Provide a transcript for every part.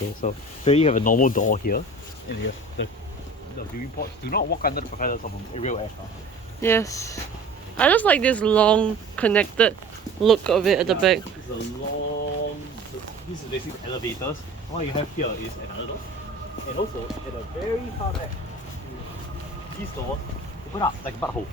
Okay, so you have a normal door here, and you have the viewing ports. Do not walk under the propellers of a real aircraft. Yes. I just like this long, connected look of it at the back. It's a long. This is basically the elevators. What you have here is another door, and also at the very far back, these doors open up like a butthole.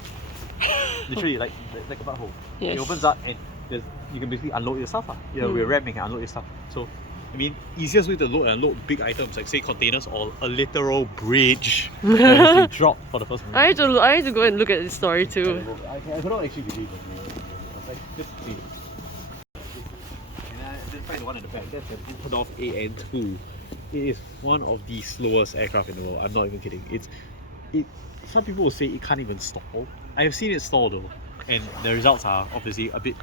Literally, like a butthole. Yes. It opens up and you can basically unload your stuff. We're ramming and unload your stuff. So, I mean, easiest way to load and unload big items like say containers or a literal bridge that has been dropped for the first time. I need to go and look at this story too. I cannot actually believe it. It's like, just see it. And I then find the one at the back. That's an Antonov AN2. It is one of the slowest aircraft in the world. I'm not even kidding. Some people will say it can't even stall. I have seen it stall though, and the results are obviously a bit,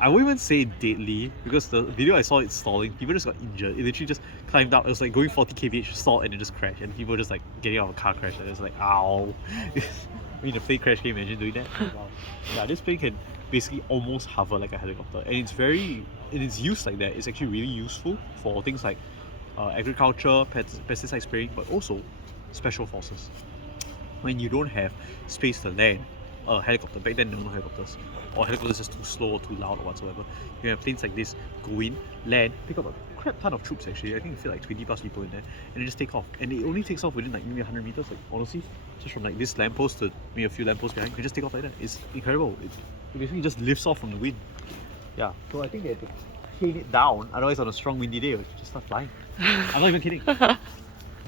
I won't even say deadly, because the video I saw it stalling, people just got injured. It literally just climbed up. It was like going 40 kph, stalled, and it just crashed, and people just like getting out of a car crash, and it's like, ow. I mean, the plane crash, can you imagine doing that? Wow. Yeah, this plane can basically almost hover like a helicopter, and it's in its use like that, it's actually really useful for things like agriculture, pesticide spraying, but also special forces. When you don't have space to land a helicopter, back then there were no helicopters, or helicopters just too slow or too loud or whatsoever, you have planes like this go in, land, pick up a crap ton of troops actually. I think you feel like 20 plus people in there, and then just take off. And it only takes off within like maybe 100 meters, like honestly, just from like this lamppost to maybe a few lampposts behind, you can just take off like that. It's incredible. It basically just lifts off from the wind. Yeah, so I think they had to cane it down, otherwise on a strong windy day it would just start flying. I'm not even kidding.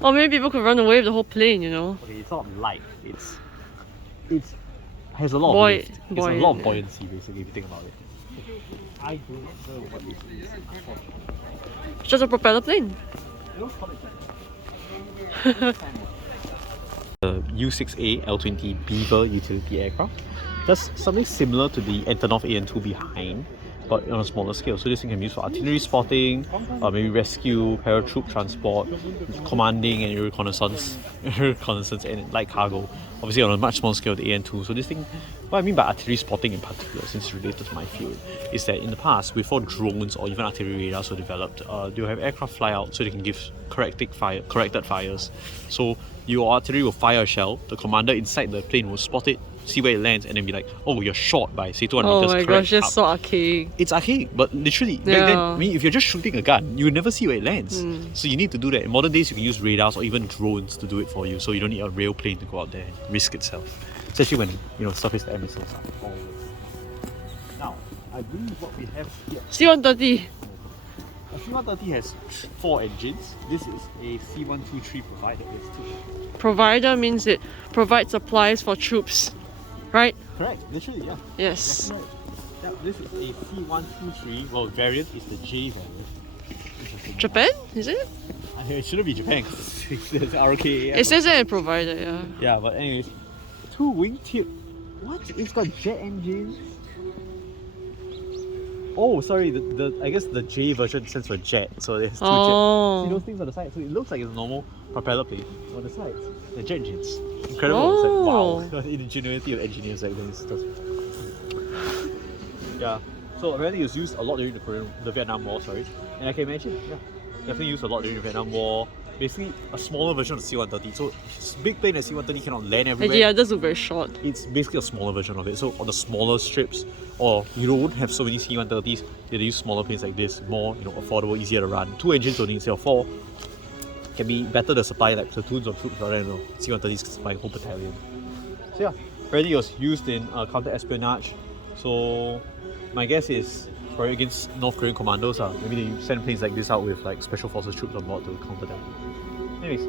Or maybe people could run away with the whole plane, you know. Okay, it's not light. It's has a lot of lift. It's a lot of buoyancy basically if you think about it. I do not know what this is. It's just a propeller plane. The U6A L20 Beaver utility aircraft. That's something similar to the Antonov AN2 behind, but on a smaller scale. So this thing can be used for artillery spotting, maybe rescue, paratroop transport, commanding and reconnaissance and light cargo. Obviously on a much smaller scale, the AN2. So this thing, what I mean by artillery spotting in particular, since it's related to my field, is that in the past, before drones or even artillery radars were developed, they'll have aircraft fly out so they can give corrected fires. So your artillery will fire a shell, the commander inside the plane will spot it, see where it lands, and then be like, oh, you're short by say 200 meters. Oh my gosh, that's so archaic. It's archaic, but literally, back then, I mean, if you're just shooting a gun, you would never see where it lands. So you need to do that. In modern days, you can use radars or even drones to do it for you, so you don't need a real plane to go out there and risk itself. Especially when surface to air missiles are always. Now, I believe what we have here. C-130. A C-130 has 4 engines. This is a C-123 provider. It's 2. Provider means it provides supplies for troops, right? Correct, literally, yeah. Yes. Right. Yeah, this is a C-123. Well, variant is the J variant. Japan? Is it? It shouldn't be Japan because it's ROKA. It says it in provider, yeah. Yeah, but anyways, 2 wingtip. What? It's got jet engines. Oh, sorry. I guess the J version stands for jet, so there's 2 jets. See those things on the side? So it looks like it's a normal propeller plane. On the sides, the jet engines. Incredible. It's like, wow. The ingenuity of engineers like this. Yeah. So apparently it was used a lot during the Vietnam War. Sorry, and I can imagine. Yeah, definitely used a lot during the Vietnam War. Basically, a smaller version of the C-130. So big plane as C-130 cannot land everywhere. Yeah, it does look very short. It's basically a smaller version of it. So on the smaller strips, or you don't have so many C-130s, they use smaller planes like this, more affordable, easier to run. 2 engines only instead of 4. Can be better to supply like platoons of troops rather than C-130s can supply whole battalion. So yeah, apparently it was used in counter-espionage. So my guess is probably against North Korean commandos. Maybe they send planes like this out with like special forces troops on board to counter them. Anyways,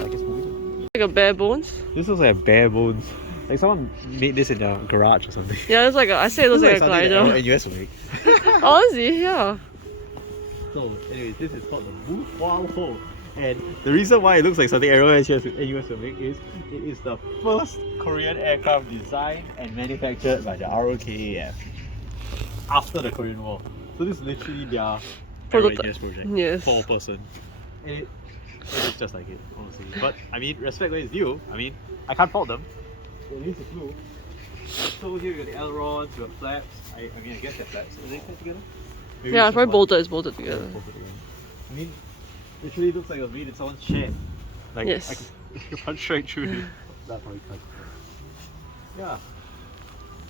I guess moving on. Like a bare bones? This looks like a bare bones. Like someone made this in their garage or something. Yeah, it's like I say it looks like a glider. And US will make. Honestly, yeah. So anyways, this is called the Mu Hua Ho. And the reason why it looks like something everyone in US will make is it is the first Korean aircraft designed and manufactured by the ROKAF after the Korean War. So this is literally their engineers project. Yes. 4-person. It is just like it, honestly. But I mean, respect where it's due. I mean, I can't fault them. So at least it's blue. So here we got the ailerons, we got flaps. I mean, I guess they're flaps. Are they put together? Maybe yeah, it's probably bolted. It's bolted together. I mean, Literally looks like it was made in someone's shed. Like, Yes. I could punch right through it. That probably cut. Yeah.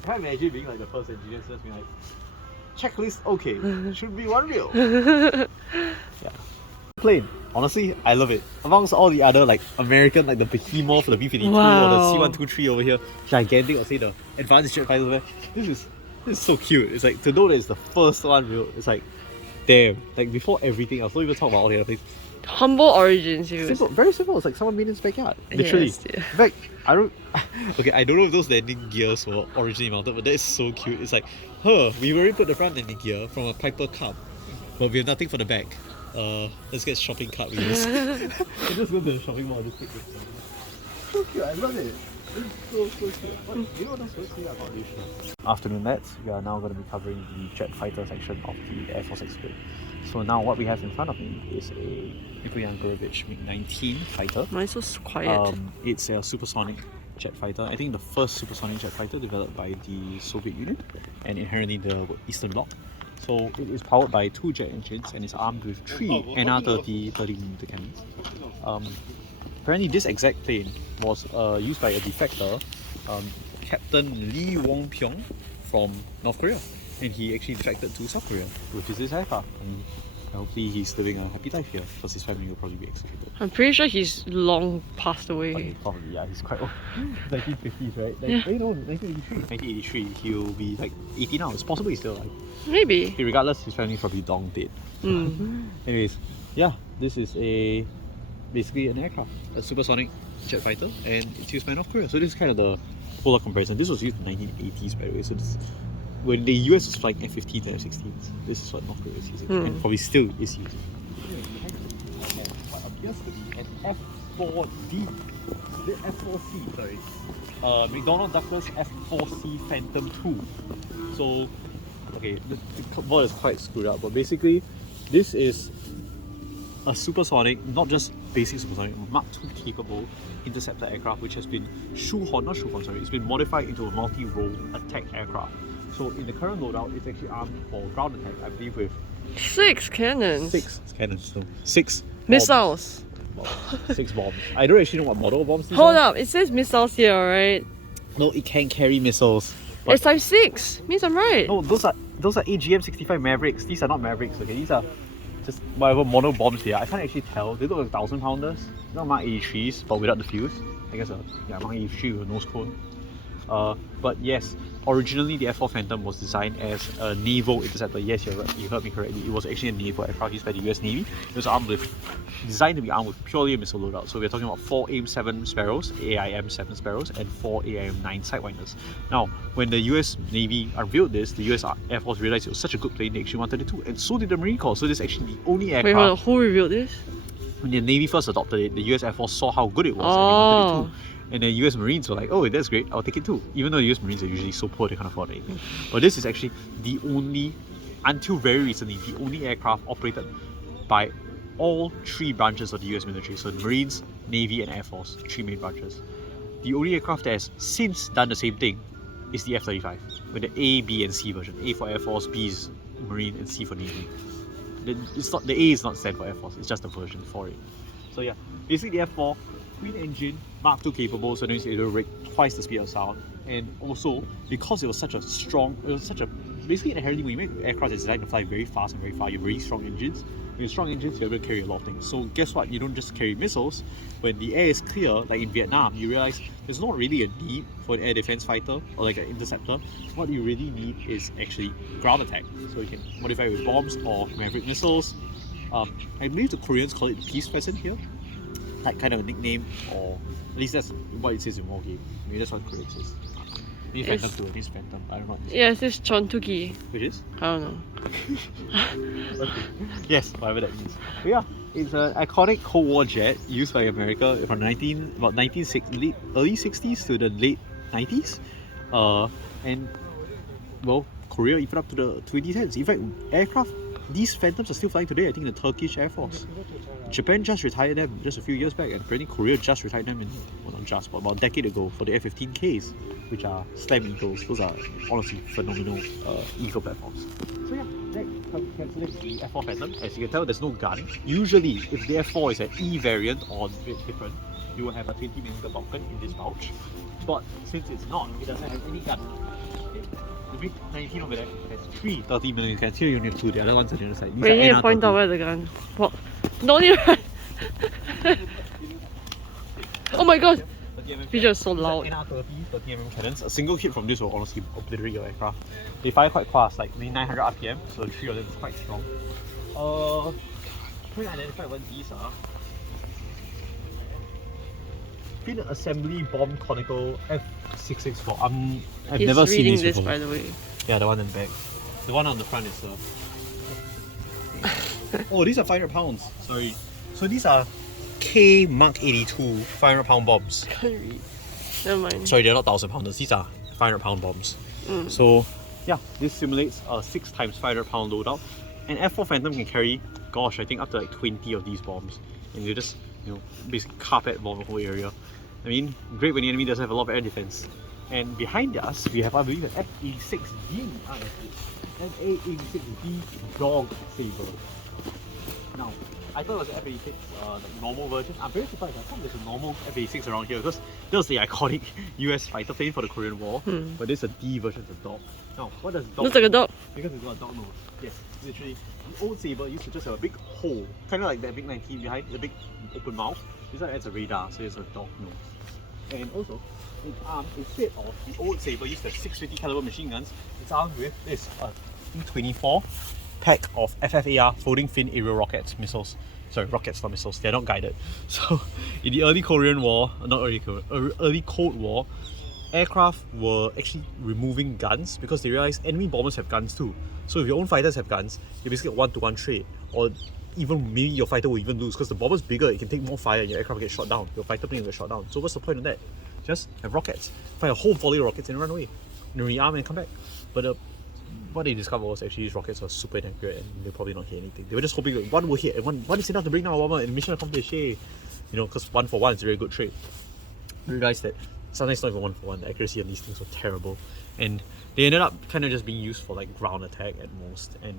I can't imagine being like the first engineer just being like, checklist okay, should be one reel. Yeah. Plane. Honestly, I love it. Amongst all the other like American, like the behemoth, the B-52 or Wow. the C-123 over here, gigantic, or say the advanced jet fighter over there, this is so cute. It's like, to know that it's the first one real, it's like, damn. Like before everything else, don't even talk about all the other things. Humble origins, you Simple, very simple. It's like someone made in his backyard. Literally. Yes, yeah. In fact, I don't. Okay, I don't know if those landing gears were originally mounted, but that is so cute. It's like, we already put the front landing gear from a Piper Cub, but we have nothing for the back. Let's get shopping cart with this. I just go to the shopping mall and just take this. So cute, I love it. It's so cute. But you know what I'm supposed to say about this show? Afternoon lads, we are now going to be covering the jet fighter section of the Air Force Expo. So now what we have in front of me is a Nicholette Chua MiG-19 fighter. Mine's so quiet. It's a supersonic jet fighter. I think the first supersonic jet fighter developed by the Soviet Union and inherently the Eastern Bloc. So it is powered by 2 jet engines and is armed with 3 NR-30 30mm cannons. Apparently this exact plane was used by a defector, Captain Lee Wong-pyong from North Korea. And he actually defected to South Korea, which is this aircraft. And hopefully he's living a happy life here, because his family will probably be executed. I'm pretty sure he's long passed away. Okay, probably, yeah, he's quite old. 1950s, right? Like, no, 1983. 1983, he'll be like 80 now. It's possible he's still alive. Maybe. Okay, regardless, his family's probably long dead. Anyways, yeah, this is basically an aircraft, a supersonic jet fighter, and it's used by North Korea. So this is kind of the polar comparison. This was used in the 1980s, by the way. So this, when the US was flying F-15s and F-16s, this is what North Korea is using, and probably still is using. What appears to be an F-4D, the F-4C, sorry. McDonnell Douglas F-4C Phantom II. So, okay, the board is quite screwed up, but basically, this is a supersonic, not just basic supersonic, Mark II capable interceptor aircraft, which has been it's been modified into a multi-role attack aircraft. So in the current loadout, it's actually armed for ground attack, I believe, with 6 cannons. 6 cannons, no, 6 missiles. 6 bombs. I don't actually know what model of bombs these Hold are. up, it says missiles here, right? No, it can carry missiles. But It's times 6. Means I'm right. no, those are AGM-65 Mavericks. These are not Mavericks, okay? These are just whatever model bombs they are. I can't actually tell. They look like 1,000-pounders. Not Mark 83s, but without the fuse. I guess, yeah, Mark 83 with a nose cone. But yes, originally the F-4 Phantom was designed as a naval interceptor. Yes, you're right. You heard me correctly. It was actually a naval aircraft used by the US Navy. It was designed to be armed with purely a missile loadout. So we're talking about 4 AIM-7 Sparrows, AIM-7 Sparrows, and 4 AIM-9 Sidewinders. Now, when the US Navy unveiled this, the US Air Force realized it was such a good plane they actually wanted it too, and so did the Marine Corps. So this is actually the only aircraft. Wait, hold on, who revealed this? When the Navy first adopted it, the US Air Force saw how good it was and they wanted it too. And the US Marines were like, oh, that's great, I'll take it too. Even though the US Marines are usually so poor they can't afford anything. But this is actually the only, until very recently, the only aircraft operated by all 3 branches of the US military. So the Marines, Navy and Air Force, 3 main branches. The only aircraft that has since done the same thing is the F-35, with the A, B and C version. A for Air Force, B is Marine and C for Navy. The A is not stand for Air Force, it's just a version for it. So yeah, basically the F4, twin engine, Mark II capable, so it means it will rate twice the speed of sound. And also, because it was basically inherently when you make aircraft that's designed to fly very fast and very far, you have very strong engines. With strong engines, you're able to carry a lot of things. So guess what? You don't just carry missiles. When the air is clear, like in Vietnam, you realize there's not really a need for an air defense fighter or like an interceptor. What you really need is actually ground attack. So you can modify it with bombs or Maverick missiles. I believe the Koreans call it the Peace Crescent here. Like kind of a nickname, or at least that's what it says in War Game. Maybe that's what Korean says. Maybe Phantom too, I think it's Phantom. I don't know. Yeah, it says Chontugi. Which is? I don't know. Okay. Yes, whatever that means. But yeah, it's an iconic Cold War jet used by America from early 60s to the late 90s. And well, Korea even up to the 2010s. In fact, aircraft, these Phantoms are still flying today, I think, in the Turkish Air Force. Japan just retired them just a few years back, and apparently Korea just retired them but about a decade ago for the F-15Ks, which are Slam Eagles. Those are honestly phenomenal eagle platforms. So yeah, that encapsulates the F4 Phantom. As you can tell, there's no gun. Usually, if the F4 is an E variant or a bit different, you will have a 20mm Vulcan in this pouch. But since it's not, it doesn't have any gun. Okay. The big 19 over there has 3 30mm guns. Here you only have 2, the other ones are on the other side. These We need are to point out NR30. where the gun. What? No need right? Oh my god! Feature is so loud. NR30, 30mm cannons. A single hit from this will honestly obliterate your aircraft. They fire quite fast, like maybe 900 RPM, so 3 of them is quite strong. Trying to identify what these are. Fin assembly bomb conical F664. I've He's never seen reading these this, before. by the way. Yeah, the one in the back. The one on the front is oh, these are 500 pounds. Sorry. So these are K Mark 82 500 pound bombs. Can't read. Never mind. Sorry, they're not 1000 pounders. These are 500 pound bombs. So yeah, this simulates a 6 times 500 pound loadout. And F4 Phantom can carry, gosh, I think up to like 20 of these bombs. And you just, basically carpet bomb the whole area. I mean, great when the enemy doesn't have a lot of air defense. And behind us, we have, I believe, an F86D. F86D dog saber. Now, I thought it was an F86 like normal version. I'm very surprised. I thought there's a normal F86 around here because that was the iconic US fighter plane for the Korean War. But this is a D version of the dog. Now, what does dog Looks like a dog. Because it's got a dog nose. Yes, literally. The old saber used to just have a big hole, kind of like that big 19 behind, the big open mouth. This one adds a radar, so it's a dog nose. And also, its arm, instead of the old saber used to have 650 caliber machine guns, it's armed with this E24 pack of FFAR floating fin aerial rockets, missiles. Sorry, rockets, not missiles. They're not guided. So, in the early Korean War, not early Korean, early Cold War, aircraft were actually removing guns because they realized enemy bombers have guns too. So if your own fighters have guns, you basically get 1-to-1 trade, or even maybe your fighter will even lose because the bomber's bigger, it can take more fire and your aircraft will get shot down. Your fighter plane will get shot down. So what's the point of that? Just have rockets, fire a whole volley of rockets and run away, and rearm and come back. But what they discovered was actually these rockets were super inaccurate and they'll probably not hit anything. They were just hoping that one will hit and one is enough to bring down a bomber and mission accomplished. Yay! Because 1 for 1 is a very good trade. We realized that sometimes not even 1 for 1. The accuracy of these things were terrible, and they ended up kind of just being used for like ground attack at most. And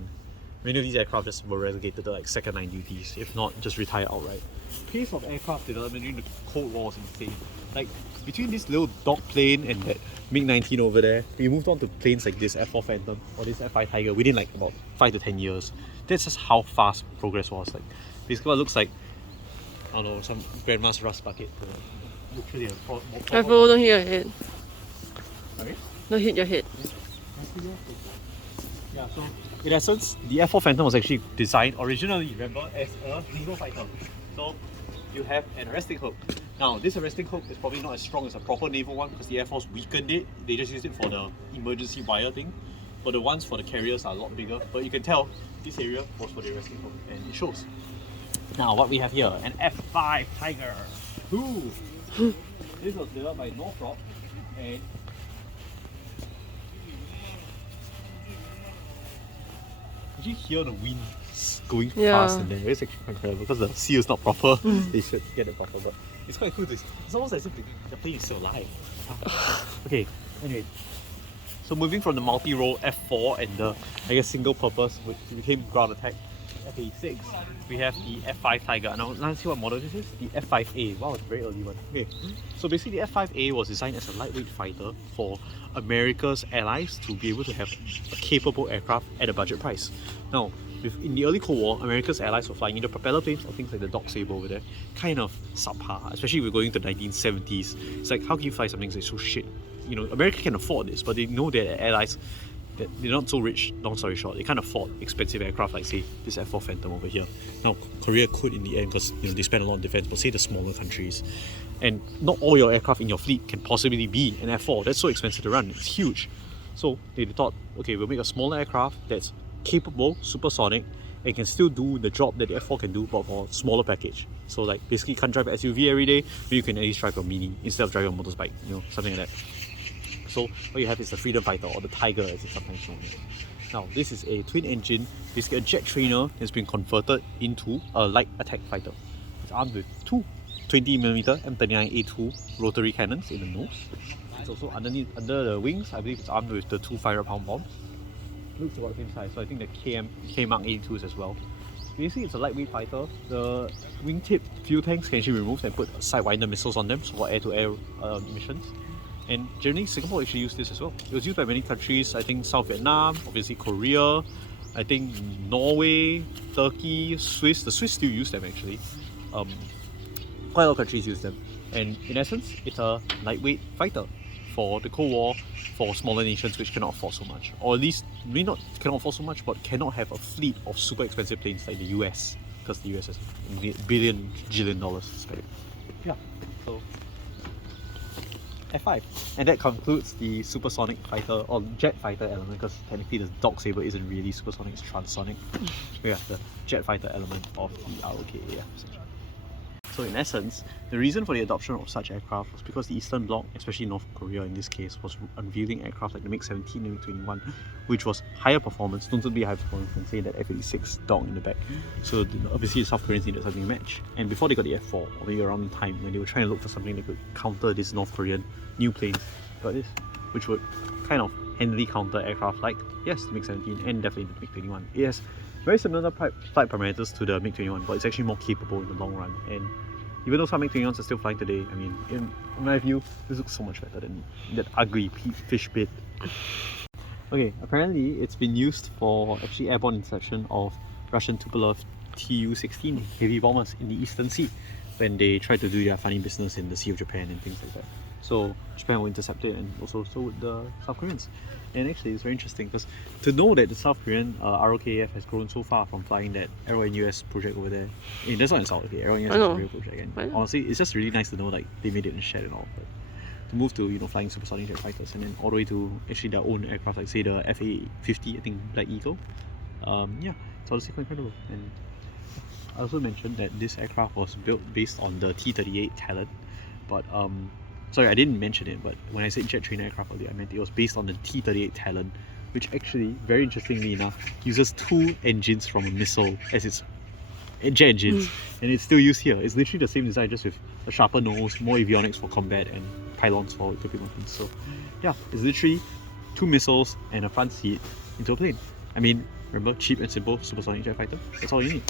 many of these aircraft just were relegated to like second line duties, if not just retired outright. Pace of aircraft development during the Cold War was insane. Like between this little dog plane and that MiG-19 over there, we moved on to planes like this F4 Phantom or this F5 Tiger within like about 5 to 10 years. That's just how fast progress was. Like basically what looks like, I don't know, some grandma's rust bucket. Literally a Careful, don't hit your head. Sorry? Don't hit your head. Yeah, so in essence, the F4 Phantom was actually designed originally, remember, as a naval fighter. So you have an arresting hook. Now, this arresting hook is probably not as strong as a proper naval one because the Air Force weakened it. They just used it for the emergency wire thing. But the ones for the carriers are a lot bigger. But you can tell this area was for the arresting hook, and it shows. Now, what we have here, an F5 Tiger. Ooh. This was developed by Northrop, and did you hear the wind going fast in there? It's actually quite incredible because the seal is not proper. They should get it proper, but it's quite cool. It's almost as if the plane is still alive. Okay, anyway. So moving from the multi-role F4 and the, I guess, single purpose, which became ground attack F86, we have the F5 Tiger. Now let's see what model this is. The F5A. Wow, it's a very early one. Okay, so basically the F5A was designed as a lightweight fighter for America's allies to be able to have a capable aircraft at a budget price. Now, in the early Cold War, America's allies were flying either propeller planes or things like the Dog Saber over there. Kind of subpar, especially if we're going to the 1970s. It's like, how can you fly something that's so shit? America can afford this, but they know their allies, that they're not so rich, long story short, they can't afford expensive aircraft like, say, this F4 Phantom over here. Now, Korea could in the end because they spend a lot on defense, but say the smaller countries. And not all your aircraft in your fleet can possibly be an F4. That's so expensive to run, it's huge. So they thought, okay, we'll make a smaller aircraft that's capable, supersonic, and can still do the job that the F4 can do, but for a smaller package. So like, basically you can't drive an SUV every day, but you can at least drive a Mini instead of driving a motorbike, something like that. So what you have is the Freedom Fighter, or the Tiger as it's sometimes known. Now this is a twin engine, basically a jet trainer that's been converted into a light attack fighter. It's armed with two 20mm M39A2 rotary cannons in the nose. It's also under the wings, I believe it's armed with the two 500-pound bombs. looks about the same size. So I think the K Mark 82s as well. Basically, it's a lightweight fighter. The wingtip fuel tanks can actually be removed and put sidewinder missiles on them, so for air-to-air missions. And generally, Singapore actually used this as well. It was used by many countries. I think South Vietnam, obviously Korea, I think Norway, Turkey, Swiss. The Swiss still use them actually. Quite a lot of countries use them. And in essence, it's a lightweight fighter for the Cold War, for smaller nations which cannot afford so much. Or at least, maybe not cannot afford so much, but cannot have a fleet of super expensive planes like the US. Because the US has $1 billion to spend. Yeah, so F5. And that concludes the supersonic fighter, or jet fighter element, because technically the dog saber isn't really supersonic, it's transonic. So yeah, the jet fighter element of the ROKAF section. So in essence, the reason for the adoption of such aircraft was because the Eastern Bloc, especially North Korea in this case, was unveiling aircraft like the MiG-17 and MiG-21, which was higher performance, notably higher performance than say that F-86 dog in the back. So obviously the South Koreans needed something to match. And before they got the F-4, or maybe around the time when they were trying to look for something that could counter this North Korean new planes, got this, which would kind of handily counter aircraft like, yes, the MiG-17 and definitely the MiG-21. It has very similar flight parameters to the MiG-21, but it's actually more capable in the long run. And even though some MiG-21s are still flying today, I mean, in my view, this looks so much better than that ugly fish bit. Okay, apparently it's been used for actually airborne interception of Russian Tupolev Tu-16 heavy bombers in the Eastern Sea when they tried to do their funny business in the Sea of Japan and things like that. So Japan will intercept it, and also so would the South Koreans. And actually it's very interesting because to know that the South Korean ROKAF has grown so far from flying that Aero NUS project over there. I mean, that's not insult, okay, Aero NUS is a real project, and honestly it's just really nice to know like they made it in shed and all. But to move to, you know, flying supersonic jet fighters and then all the way to actually their own aircraft, like say the FA-50, I think Black Eagle, yeah, it's honestly quite incredible. And I also mentioned that this aircraft was built based on the T-38 Talon, but sorry, I didn't mention it, but when I said jet trainer aircraft earlier, I meant it was based on the T-38 Talon, which actually, very interestingly enough, uses 2 engines from a missile as its jet engines, and it's still used here. It's literally the same design, just with a sharper nose, more avionics for combat, and pylons for equipping weapons. So yeah, it's literally 2 missiles and a front seat into a plane. I mean, remember, cheap and simple supersonic jet fighter? That's all you need.